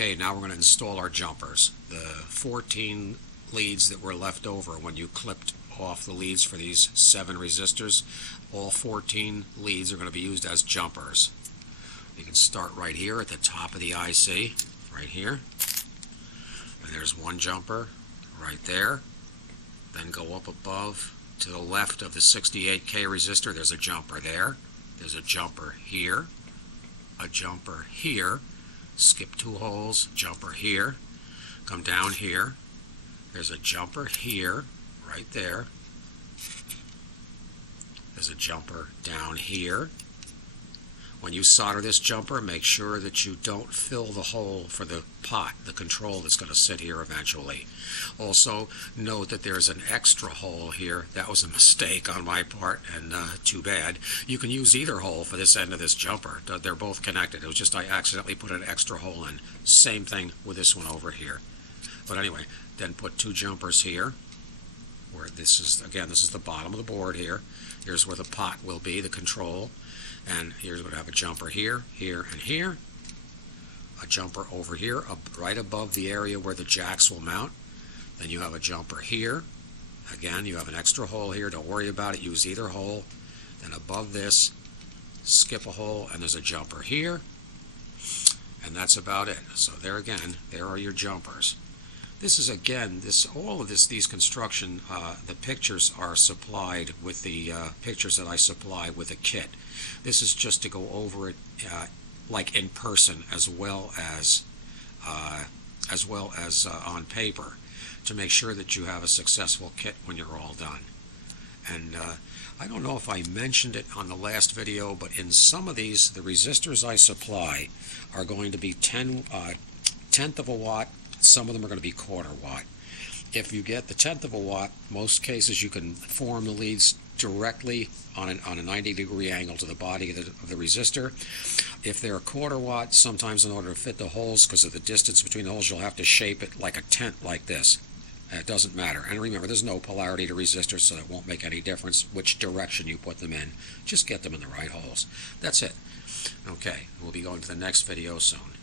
Okay, now we're going to install our jumpers. The 14 leads that were left over when you clipped off the leads for these 7 resistors, all 14 leads are going to be used as jumpers. You can start right here at the top of the IC, right here. And there's one jumper right there. Then go up above to the left of the 68K resistor. There's a jumper there. There's a jumper here. A jumper here. Skip 2 holes, jumper here. Come down here. There's a jumper here, right there. There's a jumper down here. When you solder this jumper, make sure that you don't fill the hole for the pot, the control that's going to sit here eventually. Also, note that there's an extra hole here. That was a mistake on my part, and too bad. You can use either hole for this end of this jumper. They're both connected. It was just I accidentally put an extra hole in. Same thing with this one over here. But anyway, then put 2 jumpers here, where this is, again, this is the bottom of the board here. Here's where the pot will be, the control. And here's going to have a jumper here, here, and here. A jumper over here, right above the area where the jacks will mount. Then you have a jumper here. Again, you have an extra hole here. Don't worry about it. Use either hole. Then above this, skip a hole, and there's a jumper here. And that's about it. So there again, there are your jumpers. This is, again, all of these construction, the pictures are supplied with the pictures that I supply with a kit. This is just to go over it like in person as well as on paper, to make sure that you have a successful kit when you're all done. And I don't know if I mentioned it on the last video, but in some of these, the resistors I supply are going to be tenth of a watt. Some of them are going to be 1/4 watt. If you get the 1/10 of a watt, most cases you can form the leads directly on a 90-degree angle to the body of the resistor. If they're 1/4 watt, sometimes in order to fit the holes, because of the distance between the holes, you'll have to shape it like a tent like this. It doesn't matter. And remember, there's no polarity to resistors, so it won't make any difference which direction you put them in. Just get them in the right holes. That's it. Okay, we'll be going to the next video soon.